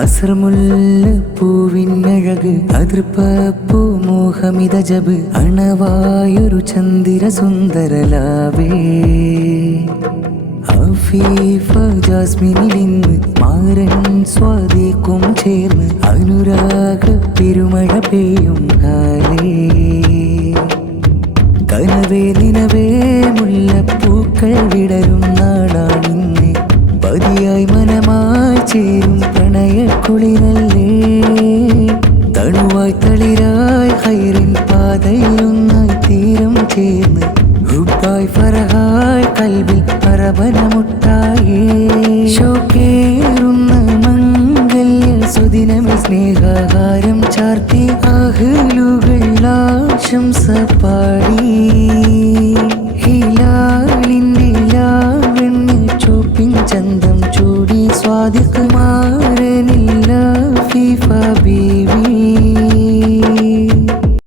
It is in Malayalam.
അസർമുല്ലപ്പൂവിനഴക് അതിർപ്പൂ മോഹമിത ജബ് അണവായൊരു ചന്ദിര സുന്ദരലാവേ അഫീഫ ജാസ്മിനിലിന്ന് മാരൻ സ്വാദിക്കും ചേർന്ന് അനുരാഗ പെരുമഴ പെയ്യും ഹാലേ കനവേ നിനവേ മുല്ലപ്പൂക്കൾ വിടരും നാളാണിന്ന് പതിയായി മനമായി ചേരും പ്രണയക്കുളിരല്ലേ തണുവായി തളിരായി ഹൈറിൻ പാതയിലൊന്നായി തീരം ചേർന്ന് ഹുബായ് ഫറഹായ് കൽബിൽ പരബനമുട്ടായേ ശോകേറുന്ന മംഗല്യ സുദിനമേ സ്നേഹാഹാരം ചാർത്തി അഹ്ലുകൾ ആശംസ പാടി ഹിലാലിൻ്റെ ലാവണ്യ ചോപ്പിൻ ചന്തം ചൂടി സ്വാദിഖ് മാരനില്ല ഫീഫ ബീവി